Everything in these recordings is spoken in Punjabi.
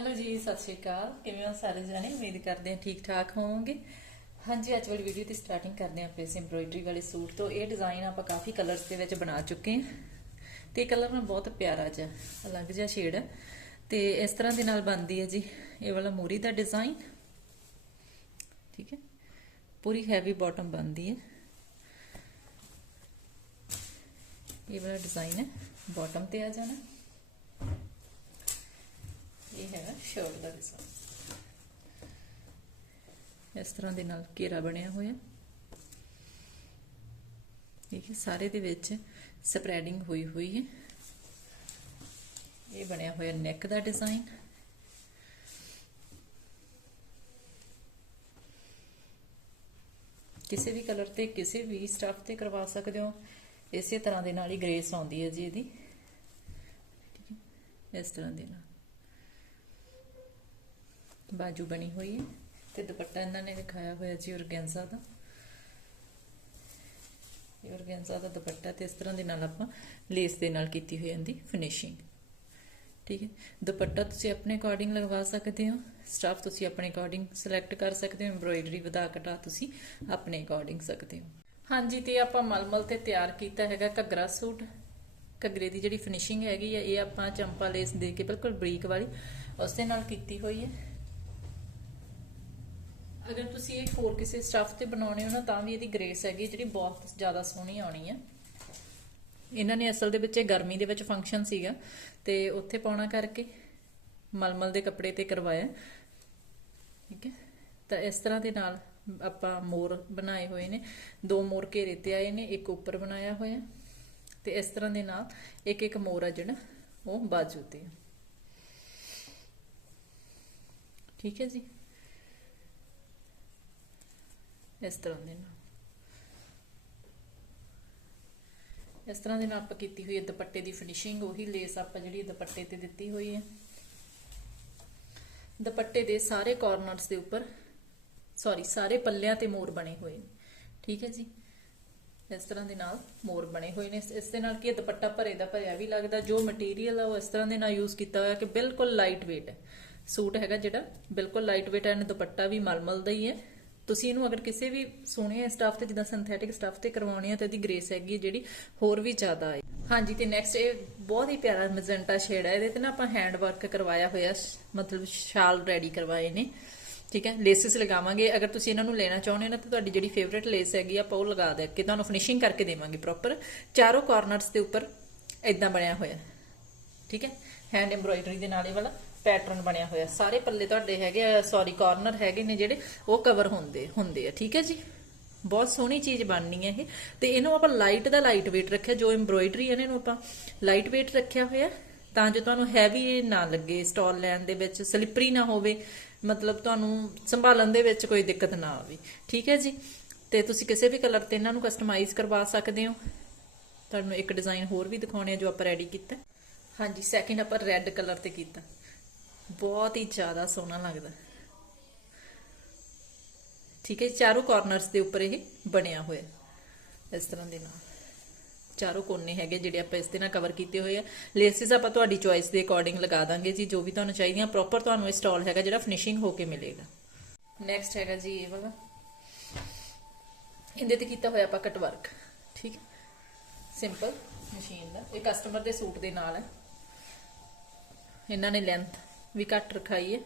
ਹੈਲੋ ਜੀ, ਸਤਿ ਸ਼੍ਰੀ ਅਕਾਲ। ਕਿਵੇਂ ਹੋ ਸਾਰੇ ਜਣੇ? ਉਮੀਦ ਕਰਦੇ ਹਾਂ ਠੀਕ ਠਾਕ ਹੋਵੋਗੇ। ਹਾਂਜੀ, ਅੱਜ ਵਾਲੀ ਵੀਡੀਓ ਦੀ ਸਟਾਰਟਿੰਗ ਕਰਦੇ ਹਾਂ ਆਪਣੇ ਐਮਬ੍ਰੋਇਡਰੀ ਵਾਲੇ ਸੂਟ ਤੋਂ। ਇਹ ਡਿਜ਼ਾਈਨ ਆਪਾਂ ਕਾਫੀ ਕਲਰਸ ਦੇ ਵਿੱਚ ਬਣਾ ਚੁੱਕੇ ਹਾਂ। ਤੇ ਕਲਰ ਨਾ ਬਹੁਤ ਪਿਆਰਾ ਜਿਹਾ, ਅਲੱਗ ਜਿਹਾ ਸ਼ੇਡ ਹੈ। ਤੇ ਇਸ ਤਰ੍ਹਾਂ ਦੇ ਨਾਲ ਬਣਦੀ ਹੈ ਜੀ, ਇਹ ਵਾਲਾ ਮੋਰੀ ਦਾ ਡਿਜ਼ਾਈਨ ਠੀਕ ਹੈ? ਪੂਰੀ ਹੈਵੀ ਬਾਟਮ ਬਣਦੀ ਹੈ। ਇਹ ਵਾਲਾ ਡਿਜ਼ਾਈਨ ਹੈ ਬਾਟਮ ਤੇ ਆ ਜਾਣਾ। ਇਹ ਸ਼ਰਟ ਦਾ। ਡਿਜ਼ਾਈਨ ਇਸ ਤਰ੍ਹਾਂ ਦੇ ਨਾਲ ਘੇਰਾ ਬਣਿਆ ਹੋਇਆ। ਠੀਕ ਹੈ, ਸਾਰੇ ਦੇ ਵਿੱਚ ਸਪਰੈਡਿੰਗ ਹੋਈ ਹੋਈ ਹੈ। ਇਹ ਬਣਿਆ ਹੋਇਆ ਨੈਕ ਦਾ ਡਿਜ਼ਾਈਨ ਕਿਸੇ ਵੀ ਕਲਰ ਤੇ, ਕਿਸੇ ਵੀ ਸਟਫ ਤੇ ਕਰਵਾ ਸਕਦੇ ਹੋ। ਇਸੇ ਤਰ੍ਹਾਂ ਦੇ ਨਾਲ ਹੀ ਗ੍ਰੇਸ ਆਉਂਦੀ ਹੈ ਜੀ ਇਹਦੀ। ਠੀਕ ਹੈ, ਇਸ ਤਰ੍ਹਾਂ ਦੇ ਨਾਲ। ਬਾਜੂ ਬਣੀ ਹੋਈ ਹੈ ਤੇ ਦੁਪੱਟਾ ਇਹਨਾਂ ਨੇ ਦਿਖਾਇਆ ਹੋਇਆ ਜੀ ਔਰਗੈਂਜ਼ਾ ਦਾ। ਇਹ ਔਰਗੈਂਜ਼ਾ ਦਾ ਦੁਪੱਟਾ ਤੇ ਇਸ ਤਰ੍ਹਾਂ ਦੇ ਨਾਲ ਆਪਾਂ ਲੇਸ ਦੇ ਨਾਲ ਕੀਤੀ ਹੋਈ ਇਹਦੀ ਫਿਨਿਸ਼ਿੰਗ ਠੀਕ ਹੈ। ਦੁਪੱਟਾ ਤੁਸੀਂ ਆਪਣੇ ਅਕੋਰਡਿੰਗ ਲਗਵਾ ਸਕਦੇ ਹੋ। ਸਟਾਫ ਤੁਸੀਂ ਆਪਣੇ ਅਕੋਰਡਿੰਗ ਸਿਲੈਕਟ ਕਰ ਸਕਦੇ ਹੋ। ਐਮਬ੍ਰੋਇਡਰੀ ਵਧਾ ਘਟਾ ਤੁਸੀਂ ਆਪਣੇ ਅਕੋਰਡਿੰਗ ਸਕਦੇ ਹੋ। ਹਾਂਜੀ, ਤੇ ਆਪਾਂ ਮਲਮਲ ਤੇ ਤਿਆਰ ਕੀਤਾ ਹੈਗਾ ਘੱਗਰਾ ਸੂਟ। ਘੱਗਰੇ ਦੀ ਜਿਹੜੀ ਫਿਨਿਸ਼ਿੰਗ ਹੈਗੀ ਆ ਇਹ ਆਪਾਂ ਚੰਪਾ ਲੇਸ ਦੇ ਕੇ ਬਿਲਕੁਲ ਬਰੀਕ ਵਾਲੀ ਉਸ ਦੇ ਨਾਲ ਕੀਤੀ ਹੋਈ ਹੈ। ਅਗਰ ਤੁਸੀਂ ਇਹ ਹੋਰ ਕਿਸੇ ਸਟਫ ਤੇ ਬਣਾਉਣੇ ਹੋ ਨਾ, ਤਾਂ ਵੀ ਇਹਦੀ ਗ੍ਰੇਸ ਹੈਗੀ, ਜਿਹੜੀ ਬਹੁਤ ਜ਼ਿਆਦਾ ਸੋਹਣੀ ਆਉਣੀ ਹੈ। ਇਹਨਾਂ ਨੇ ਅਸਲ ਦੇ ਵਿੱਚ ਇਹ ਗਰਮੀ ਦੇ ਵਿੱਚ ਫੰਕਸ਼ਨ ਸੀਗਾ, ਤੇ ਉੱਥੇ ਪਾਉਣਾ ਕਰਕੇ ਮਲਮਲ ਦੇ ਕੱਪੜੇ ਤੇ ਕਰਵਾਇਆ। ਠੀਕ ਹੈ? ਤਾਂ ਇਸ ਤਰ੍ਹਾਂ ਦੇ ਨਾਲ ਆਪਾਂ ਮੋਰ ਬਣਾਏ ਹੋਏ ਨੇ। ਦੋ ਮੋਰ ਘੇਰੇ ਤੇ ਆਏ ਨੇ, ਇੱਕ ਉੱਪਰ ਬਣਾਇਆ ਹੋਇਆ। ਤੇ ਇਸ ਤਰ੍ਹਾਂ ਦੇ ਨਾਲ ਇੱਕ ਇੱਕ ਮੋਰ ਆ ਜਿਹੜਾ, ਉਹ ਬਾਜੂ ਤੇ ਠੀਕ ਹੈ ਜੀ? ਇਸ ਤਰ੍ਹਾਂ ਦੇ ਨਾਲ ਇਸ ਤਰ੍ਹਾਂ ਦੇ ਨਾਲ ਆਪਾਂ ਕੀਤੀ ਹੋਈ ਹੈ ਦੁਪੱਟੇ ਦੀ ਫਿਨਿਸ਼ਿੰਗ ਉਹੀ ਲੇਸ ਆਪਾਂ ਜਿਹੜੀ ਦੁਪੱਟੇ ਤੇ ਦਿੱਤੀ ਹੋਈ ਹੈ। ਦੁਪੱਟੇ ਦੇ ਸਾਰੇ ਕਾਰਨਰਸ ਦੇ ਉੱਪਰ ਸੌਰੀ ਸਾਰੇ ਪੱਲਿਆਂ ਤੇ ਮੋਰ ਬਣੇ ਹੋਏ ਨੇ। ਠੀਕ ਹੈ ਜੀ? ਇਸ ਤਰ੍ਹਾਂ ਦੇ ਨਾਲ ਮੋਰ ਬਣੇ ਹੋਏ ਨੇ। ਇਸ ਦੇ ਨਾਲ ਕੀ ਦੁਪੱਟਾ ਭਰੇ ਦਾ ਭਰਿਆ ਵੀ ਲੱਗਦਾ। ਜੋ ਮਟੀਰੀਅਲ ਆ ਉਹ ਇਸ ਤਰ੍ਹਾਂ ਦੇ ਨਾਲ ਯੂਜ਼ ਕੀਤਾ ਹੋਇਆ ਕਿ ਬਿਲਕੁਲ ਲਾਈਟ weight ਹੈ। ਸੂਟ ਹੈਗਾ ਜਿਹੜਾ ਬਿਲਕੁਲ ਲਾਈਟ weight ਹੈ ਦੁਪੱਟਾ ਵੀ ਮਲਮਲ ਦਾ ਹੀ ਹੈ। ਤੁਸੀਂ ਇਹਨੂੰ ਅਗਰ ਕਿਸੇ ਵੀ ਸੋਹਣੇ ਸਟਾਫ ਤੇ, ਜਿੱਦਾਂ ਸਿੰਥੈਟਿਕ ਸਟਾਫ ਤੇ ਕਰਵਾਉਣੀ ਹੈ ਤਾਂ ਇਹਦੀ ਗ੍ਰੇਸ ਹੈਗੀ ਜਿਹੜੀ ਹੋਰ ਵੀ ਜ਼ਿਆਦਾ ਹੈ ਹਾਂਜੀ, ਤੇ ਨੈਕਸਟ ਇਹ ਬਹੁਤ ਹੀ ਪਿਆਰਾ ਮੈਜੈਂਟਾ ਸ਼ੇਡ ਹੈ ਇਹਦੇ ਤੇ ਨਾ ਆਪਾਂ ਹੈਂਡ ਵਰਕ ਕਰਵਾਇਆ ਹੋਇਆ, ਮਤਲਬ ਸ਼ਾਲ ਰੈਡੀ ਕਰਵਾਏ ਨੇ। ਠੀਕ ਹੈ ਲੇਸਿਸ ਲਗਾਵਾਂਗੇ। ਅਗਰ ਤੁਸੀਂ ਇਹਨਾਂ ਨੂੰ ਲੈਣਾ ਚਾਹੁੰਦੇ ਹੋ ਨਾ, ਤਾਂ ਤੁਹਾਡੀ ਜਿਹੜੀ ਫੇਵਰੇਟ ਲੇਸ ਹੈਗੀ ਆਪਾਂ ਉਹ ਲਗਾ ਦੇ ਕੇ ਤੁਹਾਨੂੰ ਫਿਨਿਸ਼ਿੰਗ ਕਰਕੇ ਦੇਵਾਂਗੇ ਪ੍ਰੋਪਰ ਚਾਰੋਂ ਕਾਰਨਰਸ ਦੇ ਉੱਪਰ ਇਦਾਂ ਬਣਿਆ ਹੋਇਆ। ਠੀਕ ਹੈ ਹੈਂਡ ਐਮਬ੍ਰੋਇਡਰੀ ਦੇ ਨਾਲ ਇਹ ਵਾਲਾ। ਪੈਟਰਨ ਬਣਿਆ ਹੋਇਆ। ਸਾਰੇ ਪੱਲੇ ਤੁਹਾਡੇ ਹੈਗੇ ਸੌਰੀ ਕਾਰਨਰ ਹੈਗੇ ਨੇ ਜਿਹੜੇ, ਉਹ ਕਵਰ ਹੁੰਦੇ ਹੁੰਦੇ ਆ, ਠੀਕ ਹੈ ਜੀ? ਬਹੁਤ ਸੋਹਣੀ ਚੀਜ਼ ਬਣਨੀ ਹੈ ਇਹ। ਤੇ ਇਹਨੂੰ ਆਪਾਂ ਲਾਈਟ ਦਾ ਲਾਈਟ weight ਰੱਖਿਆ, ਜੋ ਐਮਬ੍ਰੋਇਡਰੀ ਹੈ ਇਹਨੂੰ ਆਪਾਂ ਲਾਈਟ weight ਰੱਖਿਆ ਹੋਇਆ। ਤਾਂ ਜੋ ਤੁਹਾਨੂੰ ਹੈਵੀ ਨਾ ਲੱਗੇ ਸਟਾਲ ਲੈਣ ਦੇ ਵਿੱਚ ਸਲਿਪਰੀ ਨਾ ਹੋਵੇ, ਮਤਲਬ ਤੁਹਾਨੂੰ ਸੰਭਾਲਣ ਦੇ ਵਿੱਚ ਕੋਈ ਦਿੱਕਤ ਨਾ ਆਵੇ, ਠੀਕ ਹੈ ਜੀ? ਤੇ ਤੁਸੀਂ ਕਿਸੇ ਵੀ ਕਲਰ ਤੇ ਇਹਨਾਂ ਨੂੰ ਕਸਟਮਾਈਜ਼ ਕਰਵਾ ਸਕਦੇ ਹੋ। ਤੁਹਾਨੂੰ ਇੱਕ ਡਿਜ਼ਾਈਨ ਹੋਰ ਵੀ ਦਿਖਾਉਣੇ ਆ ਜੋ ਆਪਾਂ ਰੈਡੀ ਕੀਤਾ। ਹਾਂਜੀ ਸੈਕਿੰਡ ਆਪਾਂ ਰੈੱਡ ਕਲਰ ਤੇ ਕੀਤਾ। ਬਹੁਤ ਹੀ ਜ਼ਿਆਦਾ ਸੋਹਣਾ ਲੱਗਦਾ। ਠੀਕ ਹੈ ਚਾਰੋਂ ਕਾਰਨਰਸ ਦੇ ਉੱਪਰ ਇਹ ਬਣਿਆ ਹੋਇਆ ਇਸ ਤਰ੍ਹਾਂ ਦੇ ਨਾਲ। ਚਾਰੋਂ ਕੋਨੇ ਹੈਗੇ ਜਿਹੜੇ ਆਪਾਂ ਇਸ ਦੇ ਨਾਲ ਕਵਰ ਕੀਤੇ ਹੋਏ ਆ। ਲੇਸਿਸ ਆਪਾਂ ਤੁਹਾਡੀ ਚੁਆਇਸ ਦੇ ਅਕੋਰਡਿੰਗ ਲਗਾ ਦਾਂਗੇ ਜੀ, ਜੋ ਵੀ ਤੁਹਾਨੂੰ ਚਾਹੀਦੀਆਂ ਪ੍ਰੋਪਰ ਤੁਹਾਨੂੰ ਇਹ ਸਟਾਲ ਹੈਗਾ ਜਿਹੜਾ ਫਿਨਿਸ਼ਿੰਗ ਹੋ ਕੇ ਮਿਲੇਗਾ। ਨੈਕਸਟ ਹੈਗਾ ਜੀ ਇਹ ਵਾਲਾ। ਇਹਦੇ ਤੇ ਕੀਤਾ ਹੋਇਆ ਆਪਾਂ ਕਟ ਵਰਕ ਠੀਕ ਸਿੰਪਲ ਮਸ਼ੀਨ ਦਾ। ਇਹ ਕਸਟਮਰ ਦੇ ਸੂਟ ਦੇ ਨਾਲ ਹੈ। ਇਹਨਾਂ ਨੇ ਲੈਂਥ ਵੀ ਘੱਟ ਰਖਾਈ ਹੈ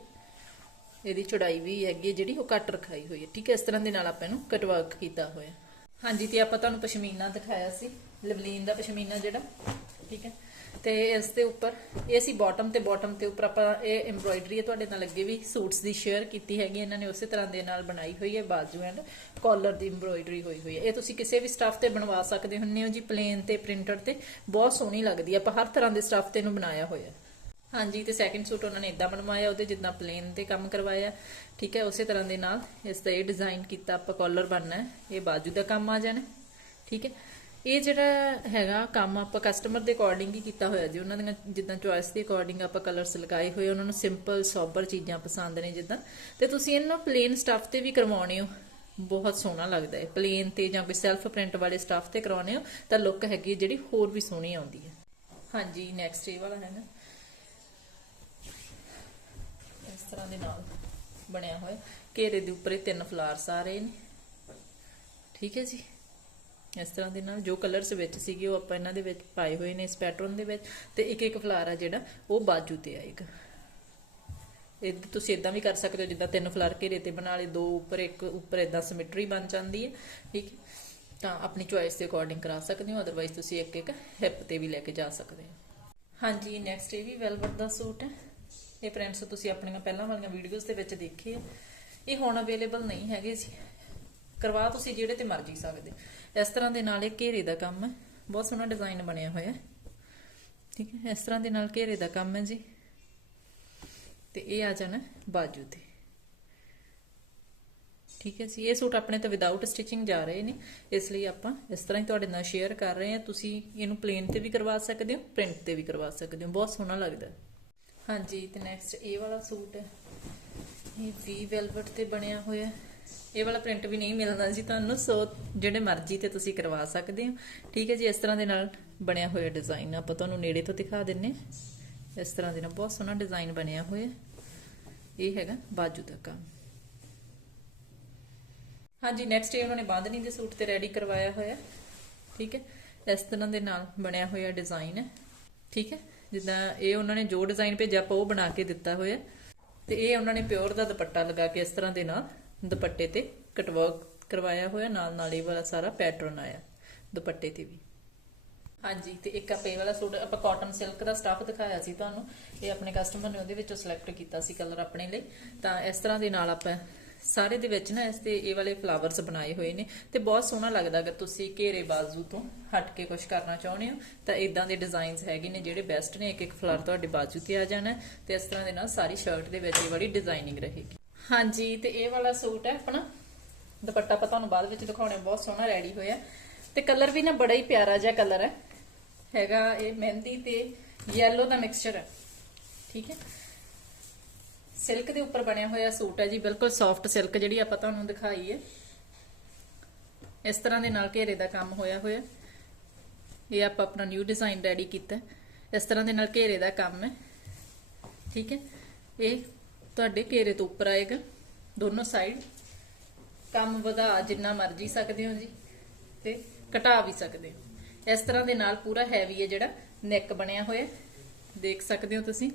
ਇਹਦੀ ਚੌੜਾਈ ਵੀ ਹੈਗੀ ਹੈ, ਜਿਹੜੀ ਉਹ ਘੱਟ ਰਖਾਈ ਹੋਈ ਹੈ। ਠੀਕ ਹੈ, ਇਸ ਤਰ੍ਹਾਂ ਦੇ ਨਾਲ ਆਪਾਂ ਇਹਨੂੰ ਕਟ ਕੀਤਾ ਹੋਇਆ। ਹਾਂਜੀ, ਤੇ ਆਪਾਂ ਤੁਹਾਨੂੰ ਪਸ਼ਮੀਨਾ ਦਿਖਾਇਆ ਸੀ, ਲਵਲੀਨ ਦਾ ਪਸ਼ਮੀਨਾ ਜਿਹੜਾ। ਠੀਕ ਹੈ, ਤੇ ਇਸ ਦੇ ਉੱਪਰ, ਇਹ ਸੀ ਬਾਟਮ ਤੇ ਬਾਟਮ ਤੇ ਉੱਪਰ ਆਪਾਂ ਇਹ ਐਮਬ੍ਰੋਇਡਰੀ ਹੈ, ਤੁਹਾਡੇ ਨਾਲ ਅੱਗੇ ਵੀ ਸੂਟਸ ਦੀ ਸ਼ੇਅਰ ਕੀਤੀ ਹੈਗੀ ਇਹਨਾਂ ਨੇ ਉਸੇ ਤਰ੍ਹਾਂ ਦੇ ਨਾਲ ਬਣਾਈ ਹੋਈ ਹੈ, ਬਾਜੂ ਐਂਡ ਕਾਲਰ ਦੀ ਐਮਬ੍ਰੋਇਡਰੀ ਹੋਈ ਹੋਈ ਹੈ। ਇਹ ਤੁਸੀਂ ਕਿਸੇ ਵੀ ਸਟਾਫ ਤੇ ਬਣਵਾ ਸਕਦੇ ਹੁੰਨੇ ਹੋ ਜੀ ਪਲੇਨ ਤੇ ਪ੍ਰਿੰਟਡ ਤੇ। ਬਹੁਤ ਸੋਹਣੀ ਲੱਗਦੀ ਹੈ, ਆਪਾਂ ਹਰ ਤਰ੍ਹਾਂ ਦੇ ਸਟਾਫ ਤੇ ਇਹਨੂੰ ਬਣਾਇਆ ਹੋਇਆ ਹਾਂਜੀ, ਤੇ ਸੈਕਿੰਡ ਸੂਟ ਉਹਨਾਂ ਨੇ ਇਦਾਂ ਬਣਵਾਇਆ, ਉਹਦੇ ਜਿੱਦਾਂ ਪਲੇਨ ਤੇ ਕੰਮ ਕਰਵਾਇਆ। ਠੀਕ ਹੈ, ਉਸੇ ਤਰ੍ਹਾਂ ਦੇ ਨਾਲ ਇਸ ਦਾ ਇਹ ਡਿਜ਼ਾਈਨ ਕੀਤਾ, ਆਪਾਂ ਕਾਲਰ ਬਣਨਾ ਇਹ ਬਾਜੂ ਦਾ ਕੰਮ ਆ ਜਾਣਾ ਠੀਕ ਹੈ, ਇਹ ਜਿਹੜਾ ਹੈਗਾ ਕੰਮ ਆਪਾਂ ਕਸਟਮਰ ਦੇ ਅਕੋਰਡਿੰਗ ਹੀ ਕੀਤਾ ਹੋਇਆ ਜੀ। ਉਹਨਾਂ ਦੀਆਂ ਜਿੱਦਾਂ ਚੁਆਇਸ ਦੇ ਅਕੋਰਡਿੰਗ ਆਪਾਂ ਕਲਰਸ ਲਗਾਏ ਹੋਏ, ਉਹਨਾਂ ਨੂੰ ਸਿੰਪਲ ਸੋਬਰ ਚੀਜ਼ਾਂ ਪਸੰਦ ਨੇ ਜਿੱਦਾਂ। ਤੇ ਤੁਸੀਂ ਇਹਨਾਂ ਪਲੇਨ ਸਟੱਫ ਤੇ ਵੀ ਕਰਵਾਉਣੇ ਹੋ। ਬਹੁਤ ਸੋਹਣਾ ਲੱਗਦਾ ਹੈ। ਪਲੇਨ ਤੇ ਜਾਂ ਕੋਈ ਸੈਲਫ ਪ੍ਰਿੰਟ ਵਾਲੇ ਸਟੱਫ ਤੇ ਕਰਵਾਉਣੇ ਹੋ, ਤਾਂ ਲੁੱਕ ਹੈਗੀ ਜਿਹੜੀ ਹੋਰ ਵੀ ਸੋਹਣੀ ਆਉਂਦੀ ਹੈ। ਹਾਂਜੀ ਨੈਕਸਟ ਇਹ ਵਾਲਾ ਹੈ ਨਾ ਤਰ੍ਹਾਂ ਦੇ ਨਾਲ ਬਣਿਆ ਹੋਇਆ। ਘੇਰੇ ਦੇ ਉੱਪਰ ਤਿੰਨ ਫਲਾਰਸ ਆ ਰਹੇ ਨੇ। ਠੀਕ ਹੈ ਜੀ? ਇਸ ਤਰ੍ਹਾਂ ਦੇ ਨਾਲ ਜੋ ਕਲਰਸ ਵਿੱਚ ਸੀਗੇ ਉਹ ਆਪਾਂ ਇਹਨਾਂ ਦੇ ਵਿੱਚ ਪਾਏ ਹੋਏ ਨੇ, ਇਸ ਪੈਟਰਨ ਦੇ ਵਿੱਚ। ਤੇ ਇੱਕ ਇੱਕ ਫਲਾਰ ਆ ਜਿਹੜਾ, ਉਹ ਬਾਜੂ ਤੇ ਆਏਗਾ ਇਹ ਤੁਸੀਂ ਇਦਾਂ ਵੀ ਕਰ ਸਕਦੇ ਹੋ, ਜਿੱਦਾਂ ਤਿੰਨ ਫਲਾਰ ਘੇਰੇ ਤੇ ਬਣਾ ਲਏ, ਦੋ ਉੱਪਰ, ਇੱਕ ਉੱਪਰ ਇਦਾਂ ਸਿਮਟਰੀ ਬਣ ਜਾਂਦੀ ਹੈ। ਠੀਕ ਹੈ? ਤਾਂ ਆਪਣੀ ਚੁਆਇਸ ਦੇ ਅਕੋਰਡਿੰਗ ਕਰਾ ਸਕਦੇ ਹੋ ਅਦਰਵਾਈਜ਼ ਤੁਸੀਂ ਇੱਕ ਇੱਕ ਹਿੱਪ ਤੇ ਵੀ ਲੈ ਕੇ ਜਾ ਸਕਦੇ ਹੋ। ਹਾਂਜੀ ਨੈਕਸਟ ਇਹ ਵੀ ਵੈਲਵਟ ਦਾ ਸੂਟ ਹੈ। ਇਹ ਪ੍ਰਿੰਟਸ ਤੁਸੀਂ ਆਪਣੀਆਂ ਪਹਿਲਾਂ ਵਾਲੀਆਂ ਵੀਡੀਓਜ਼ ਦੇ ਵਿੱਚ ਦੇਖੇ। ਆ। ਇਹ ਹੁਣ ਅਵੇਲੇਬਲ ਨਹੀਂ ਹੈਗੇ ਜੀ। ਕਰਵਾ ਤੁਸੀਂ ਜਿਹੜੇ ਤੇ ਮਰਜ਼ੀ ਸਕਦੇ। ਇਸ ਤਰ੍ਹਾਂ ਦੇ ਨਾਲ ਇਹ ਘੇਰੇ ਦਾ ਕੰਮ ਹੈ। ਬਹੁਤ ਸੋਹਣਾ ਡਿਜ਼ਾਈਨ ਬਣਿਆ ਹੋਇਆ ਹੈ। ਠੀਕ ਹੈ, ਇਸ ਤਰ੍ਹਾਂ ਦੇ ਨਾਲ ਘੇਰੇ ਦਾ ਕੰਮ ਹੈ ਜੀ। ਤੇ ਇਹ ਆ ਜਾਣਾ ਬਾਜੂ ਤੇ। ਠੀਕ ਹੈ ਜੀ, ਇਹ ਸੂਟ ਆਪਣੇ ਤਾਂ ਵਿਦਆਊਟ ਸਟਿਚਿੰਗ ਜਾ ਰਹੇ ਨੇ। ਇਸ ਲਈ ਆਪਾਂ ਇਸ ਤਰ੍ਹਾਂ ਹੀ ਤੁਹਾਡੇ ਨਾਲ ਸ਼ੇਅਰ ਕਰ ਰਹੇ ਹਾਂ। ਤੁਸੀਂ ਇਹਨੂੰ ਪਲੇਨ ਤੇ ਵੀ ਕਰਵਾ ਸਕਦੇ ਹੋ ਪ੍ਰਿੰਟ ਤੇ ਵੀ ਕਰਵਾ ਸਕਦੇ ਹੋ। ਬਹੁਤ ਸੋਹਣਾ ਲੱਗਦਾ ਹੈ। ਹਾਂਜੀ, ਤੇ ਨੈਕਸਟ ਇਹ ਵਾਲਾ ਸੂਟ ਹੈ। ਇਹ ਵੀ ਵੈਲਵਟ ਤੇ ਬਣਿਆ ਹੋਇਆ ਇਹ ਵਾਲਾ ਪ੍ਰਿੰਟ ਵੀ ਨਹੀਂ ਮਿਲਦਾ ਜੀ ਤੁਹਾਨੂੰ, ਸੋ ਜਿਹੜੇ ਮਰਜ਼ੀ ਤੇ ਤੁਸੀਂ ਕਰਵਾ ਸਕਦੇ ਹੋ। ਠੀਕ ਹੈ ਜੀ, ਇਸ ਤਰ੍ਹਾਂ ਦੇ ਨਾਲ ਬਣਿਆ ਹੋਇਆ ਡਿਜ਼ਾਈਨ ਆਪਾਂ ਤੁਹਾਨੂੰ ਨੇੜੇ ਤੋਂ ਦਿਖਾ ਦਿੰਨੇ ਹਾਂ। ਇਸ ਤਰ੍ਹਾਂ ਦੇ ਨਾਲ ਬਹੁਤ ਸੋਹਣਾ ਡਿਜ਼ਾਈਨ ਬਣਿਆ ਹੋਇਆ ਇਹ ਹੈਗਾ ਬਾਜੂ ਦਾ ਕੰਮ। ਹਾਂਜੀ ਨੈਕਸਟ ਇਹ ਉਹਨਾਂ ਨੇ ਬਾਂਧਨੀ ਦੇ ਸੂਟ ਤੇ ਰੈਡੀ ਕਰਵਾਇਆ ਹੋਇਆ ਠੀਕ ਹੈ, ਇਸ ਤਰ੍ਹਾਂ ਦੇ ਨਾਲ ਬਣਿਆ ਹੋਇਆ ਡਿਜ਼ਾਈਨ ਹੈ। ਠੀਕ ਹੈ ਜਿੱਦਾਂ ਇਹ ਉਹਨਾਂ ਨੇ ਜੋ ਡਿਜ਼ਾਈਨ ਭੇਜਿਆ, ਆਪਾਂ ਉਹ ਬਣਾ ਕੇ ਦਿੱਤਾ ਹੋਇਆ। ਤੇ ਇਹ ਉਹਨਾਂ ਨੇ ਪਿਓਰ ਦਾ ਦੁਪੱਟਾ ਲਗਾ ਕੇ ਇਸ ਤਰ੍ਹਾਂ ਦੇ ਨਾਲ ਦੁਪੱਟੇ ਤੇ ਕਟਵਰਕ ਕਰਵਾਇਆ ਹੋਇਆ। ਨਾਲ ਨਾਲ ਇਹ ਵਾਲਾ ਸਾਰਾ ਪੈਟਰਨ ਆਇਆ, ਦੁਪੱਟੇ ਤੇ ਵੀ। ਹਾਂਜੀ, ਤੇ ਇੱਕ ਆਪੇ ਵਾਲਾ ਸੂਟ, ਆਪਾਂ ਕਾਟਨ ਸਿਲਕ ਦਾ ਸਟਾਫ ਦਿਖਾਇਆ ਸੀ ਤੁਹਾਨੂੰ। ਇਹ ਆਪਣੇ ਕਸਟਮਰ ਨੇ ਉਹਦੇ ਵਿੱਚੋਂ ਸਿਲੈਕਟ ਕੀਤਾ ਸੀ ਕਲਰ ਆਪਣੇ ਲਈ। ਤਾਂ ਇਸ ਤਰ੍ਹਾਂ ਦੇ ਨਾਲ ਆਪਾਂ ਸਾਰੇ ਦੇ ਵਿੱਚ ਨਾ ਇਸ ਤੇ ਇਹ ਵਾਲੇ ਫਲਾਵਰਸ ਬਣਾਏ ਹੋਏ ਨੇ ਤੇ ਬਹੁਤ ਸੋਹਣਾ ਲੱਗਦਾ ਅਗਰ ਤੁਸੀਂ ਘੇਰੇ ਬਾਜ਼ੂ ਤੋਂ ਹਟ ਕੇ ਕੁਝ ਕਰਨਾ ਚਾਹੁੰਦੇ ਹੋ, ਤਾਂ ਇਦਾਂ ਦੇ ਡਿਜ਼ਾਈਨਸ ਹੈਗੇ ਨੇ ਜਿਹੜੇ ਬੈਸਟ ਨੇ। ਇੱਕ ਇੱਕ ਫਲਾਰ ਤੁਹਾਡੇ ਬਾਜ਼ੂ ਤੇ ਆ ਜਾਣਾ ਹੈ ਤੇ ਇਸ ਤਰ੍ਹਾਂ ਦੇ ਨਾਲ ਸਾਰੀ ਸ਼ਰਟ ਦੇ ਵਿੱਚ ਇਹ ਵਾਲੀ ਡਿਜ਼ਾਈਨਿੰਗ ਰਹੇਗੀ। ਹਾਂਜੀ, ਤੇ ਇਹ ਵਾਲਾ ਸੂਟ ਹੈ ਆਪਣਾ। ਦੁਪੱਟਾ ਆਪਾਂ ਤੁਹਾਨੂੰ ਬਾਅਦ ਵਿੱਚ ਦਿਖਾਉਣੇ ਬਹੁਤ ਸੋਹਣਾ ਰੈਡੀ ਹੋਇਆ। ਤੇ ਕਲਰ ਵੀ ਨਾ ਬੜਾ ਹੀ ਪਿਆਰਾ ਜਿਹਾ ਕਲਰ ਹੈ। ਹੈਗਾ ਇਹ ਮਹਿੰਦੀ ਤੇ ਯੈਲੋ ਦਾ ਮਿਕਸਚਰ ਹੈ। ਠੀਕ ਹੈ। ਸਿਲਕ ਦੇ ਉੱਪਰ ਬਣਿਆ ਹੋਇਆ ਸੂਟ ਹੈ ਜੀ, ਬਿਲਕੁਲ ਸੌਫਟ ਸਿਲਕ ਜਿਹੜੀ ਆਪਾਂ ਤੁਹਾਨੂੰ ਦਿਖਾਈ ਹੈ। ਇਸ ਤਰ੍ਹਾਂ ਦੇ ਨਾਲ ਘੇਰੇ ਦਾ ਕੰਮ ਹੋਇਆ ਹੋਇਆ। ਇਹ ਆਪਾਂ ਆਪਣਾ ਨਿਊ ਡਿਜ਼ਾਈਨ ਰੈਡੀ ਕੀਤਾ। ਇਸ ਤਰ੍ਹਾਂ ਦੇ ਨਾਲ ਘੇਰੇ ਦਾ ਕੰਮ ਹੈ। ਠੀਕ ਹੈ? ਇਹ ਤੁਹਾਡੇ ਘੇਰੇ ਤੋਂ ਉੱਪਰ ਆਏਗਾ। ਦੋਨੋਂ ਸਾਈਡ ਕੰਮ ਵਧਾ ਜਿੰਨਾ ਮਰਜ਼ੀ ਸਕਦੇ ਹੋ ਜੀ ਤੇ ਘਟਾ ਵੀ ਸਕਦੇ ਹੋ। ਇਸ ਤਰ੍ਹਾਂ ਦੇ ਨਾਲ ਪੂਰਾ ਹੈਵੀ ਹੈ ਜਿਹੜਾ ਨੈਕ ਬਣਿਆ ਹੋਇਆ। ਦੇਖ ਸਕਦੇ ਹੋ ਤੁਸੀਂ।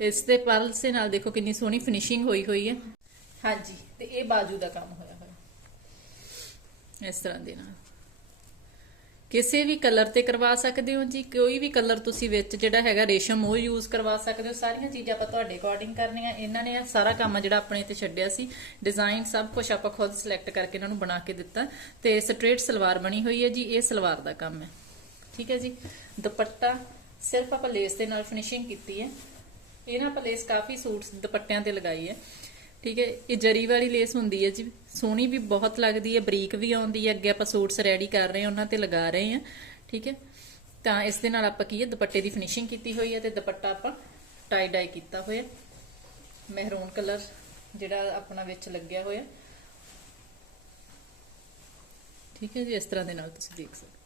ਇਸ ਦੇ ਪਰਲਸ ਦੇ ਨਾਲ ਦੇਖੋ ਕਿੰਨੀ ਸੋਹਣੀ ਫਿਨਿਸ਼ਿੰਗ ਹੋਈ ਹੋਈ ਹੈ। ਹਾਂਜੀ ਤੇ ਇਹ ਬਾਜੂ ਦਾ ਕੰਮ ਹੋਇਆ ਹੋਇਆ। ਇਸ ਤਰ੍ਹਾਂ ਦੇ ਨਾਲ। ਕਿਸੇ ਵੀ ਕਲਰ ਤੇ ਕਰਵਾ ਸਕਦੇ ਹੋ ਜੀ? ਕੋਈ ਵੀ ਕਲਰ ਤੁਸੀਂ ਵਿੱਚ ਜਿਹੜਾ ਹੈਗਾ ਰੇਸ਼ਮ ਉਹ ਯੂਜ਼ ਕਰਵਾ ਸਕਦੇ ਹੋ। ਸਾਰੀਆਂ ਚੀਜ਼ਾਂ ਆਪਾਂ ਤੁਹਾਡੇ ਅਕੋਰਡਿੰਗ ਕਰਨੀਆਂ। ਇਹਨਾਂ ਨੇ ਸਾਰਾ ਕੰਮ ਜਿਹੜਾ ਆਪਣੇ ਤੇ ਛੱਡਿਆ ਸੀ। ਡਿਜ਼ਾਈਨ ਸਭ ਕੁਝ ਆਪਾਂ ਖੁਦ ਸਿਲੈਕਟ ਕਰਕੇ ਇਹਨਾਂ ਨੂੰ ਬਣਾ ਕੇ ਦਿੱਤਾ। ਤੇ ਸਟ੍ਰੇਟ ਸਲਵਾਰ ਬਣੀ ਹੋਈ ਹੈ ਜੀ। ਇਹ ਸਲਵਾਰ ਦਾ ਕੰਮ ਹੈ। ਠੀਕ ਹੈ ਜੀ? ਦੁਪੱਟਾ ਸਿਰਫ ਆਪਾਂ ਲੇਸ ਦੇ ਨਾਲ ਫਿਨਿਸ਼ਿੰਗ ਕੀਤੀ ਹੈ। ਇਹ ਨਾ ਆਪਾਂ ਲੇਸ ਕਾਫੀ ਸੂਟਸ ਦੁਪੱਟਿਆਂ ਤੇ ਲਗਾਈ ਹੈ। ਠੀਕ ਹੈ, ਇਹ ਜਰੀ ਵਾਲੀ ਲੇਸ ਹੁੰਦੀ ਹੈ ਜੀ। ਸੋਹਣੀ ਵੀ ਬਹੁਤ ਲੱਗਦੀ ਹੈ, ਬਰੀਕ ਵੀ ਆਉਂਦੀ ਹੈ। ਅੱਗੇ ਆਪਾਂ ਸੂਟਸ ਰੈਡੀ ਕਰ ਰਹੇ ਹਾਂ, ਉਹਨਾਂ ਤੇ ਲਗਾ ਰਹੇ ਹਾਂ। ਠੀਕ ਹੈ, ਤਾਂ ਇਸ ਦੇ ਨਾਲ ਆਪਾਂ ਕੀ ਹੈ, ਦੁਪੱਟੇ ਦੀ ਫਿਨਿਸ਼ਿੰਗ ਕੀਤੀ ਹੋਈ ਹੈ ਤੇ ਦੁਪੱਟਾ ਆਪਾਂ ਟਾਈ ਡਾਈ ਕੀਤਾ ਹੋਇਆ ਮਹਿਰੂਨ ਕਲਰ ਜਿਹੜਾ ਆਪਣਾ ਵਿੱਚ ਲੱਗਿਆ ਹੋਇਆ ਠੀਕ ਹੈ ਜੀ, ਇਸ ਤਰ੍ਹਾਂ ਦੇ ਨਾਲ ਤੁਸੀਂ ਦੇਖ ਸਕਦੇ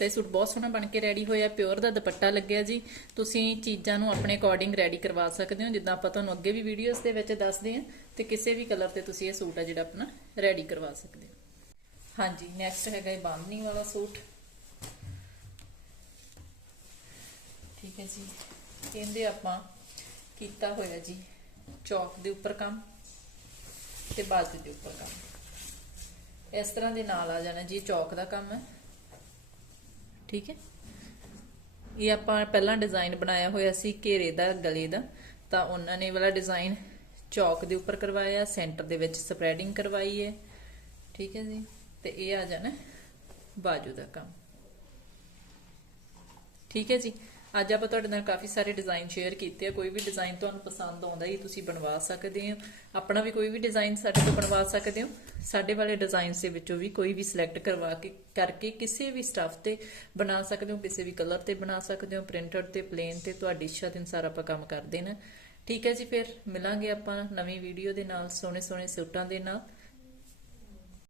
ਤਾਂ ਇਹ ਸੂਟ ਬਹੁਤ ਸੋਹਣਾ ਬਣ ਕੇ ਰੈਡੀ ਹੋਇਆ ਪਿਓਰ ਦਾ ਦੁਪੱਟਾ ਲੱਗਿਆ ਜੀ। ਤੁਸੀਂ ਚੀਜ਼ਾਂ ਨੂੰ ਆਪਣੇ ਅਕੋਰਡਿੰਗ ਰੈਡੀ ਕਰਵਾ ਸਕਦੇ ਹੋ, ਜਿੱਦਾਂ ਆਪਾਂ ਤੁਹਾਨੂੰ ਅੱਗੇ ਵੀ ਵੀਡੀਓਜ਼ ਦੇ ਵਿੱਚ ਦੱਸਦੇ ਹਾਂ, ਤੇ ਕਿਸੇ ਵੀ ਕਲਰ ਤੇ ਤੁਸੀਂ ਇਹ ਸੂਟ ਆ ਜਿਹੜਾ ਆਪਣਾ ਰੈਡੀ ਕਰਵਾ ਸਕਦੇ ਹੋ। ਹਾਂਜੀ ਨੈਕਸਟ ਹੈਗਾ ਇਹ ਬਾਂਧਨੀ ਵਾਲਾ ਸੂਟ। ਠੀਕ ਹੈ ਜੀ। ਕਹਿੰਦੇ ਆਪਾਂ ਕੀਤਾ ਹੋਇਆ ਜੀ ਚੌਕ ਦੇ ਉੱਪਰ ਕੰਮ ਤੇ ਬਾਜੂ ਦੇ ਉੱਪਰ ਕੰਮ। ਇਸ ਤਰ੍ਹਾਂ ਦੇ ਨਾਲ ਆ ਜਾਣਾ ਜੀ ਚੌਕ ਦਾ ਕੰਮ ਹੈ। ਠੀਕ ਹੈ? ਇਹ ਆਪਾਂ ਪਹਿਲਾਂ ਡਿਜ਼ਾਈਨ ਬਣਾਇਆ ਹੋਇਆ ਸੀ ਘੇਰੇ ਦਾ, ਗਲੇ ਦਾ। ਤਾਂ ਉਹਨਾਂ ਨੇ ਵਾਲਾ ਡਿਜ਼ਾਈਨ ਚੌਕ ਦੇ ਉੱਪਰ ਕਰਵਾਇਆ ਸੈਂਟਰ ਦੇ ਵਿੱਚ ਸਪਰੈਡਿੰਗ ਕਰਵਾਈ ਹੈ। ਠੀਕ ਹੈ ਜੀ? ਤੇ ਇਹ ਆ ਜਾਣਾ ਬਾਜੂ ਦਾ ਕੰਮ। ਠੀਕ ਹੈ ਜੀ? ਅੱਜ ਆਪਾਂ ਤੁਹਾਡੇ ਨਾਲ ਕਾਫੀ ਸਾਰੇ ਡਿਜ਼ਾਈਨ ਸ਼ੇਅਰ ਕੀਤੇ ਆ। ਕੋਈ ਵੀ ਡਿਜ਼ਾਈਨ ਤੁਹਾਨੂੰ ਪਸੰਦ ਆਉਂਦਾ ਹੀ ਤੁਸੀਂ ਬਣਵਾ ਸਕਦੇ ਹੋ। ਆਪਣਾ ਵੀ ਕੋਈ ਵੀ ਡਿਜ਼ਾਈਨ ਸਾਡੇ ਤੋਂ ਬਣਵਾ ਸਕਦੇ ਹੋ। ਸਾਡੇ ਵਾਲੇ ਡਿਜ਼ਾਈਨਸ ਦੇ ਵਿੱਚੋਂ ਵੀ ਕੋਈ ਵੀ ਸਿਲੈਕਟ ਕਰਵਾ ਕੇ, ਕਰਕੇ ਕਿਸੇ ਵੀ ਸਟਫ ਤੇ ਬਣਾ ਸਕਦੇ ਹੋ, ਕਿਸੇ ਵੀ ਕਲਰ ਤੇ ਬਣਾ ਸਕਦੇ ਹੋ। ਪ੍ਰਿੰਟਡ ਤੇ ਪਲੇਨ ਤੇ, ਤੁਹਾਡੀ ਇੱਛਾ ਦੇ ਅਨੁਸਾਰ ਆਪਾਂ ਕੰਮ ਕਰਦੇ ਨੇ। ਠੀਕ ਹੈ ਜੀ, ਫਿਰ ਮਿਲਾਂਗੇ ਆਪਾਂ ਨਵੀਂ ਵੀਡੀਓ ਦੇ ਨਾਲ ਸੋਹਣੇ ਸੋਹਣੇ ਸੂਟਾਂ ਦੇ ਨਾਲ।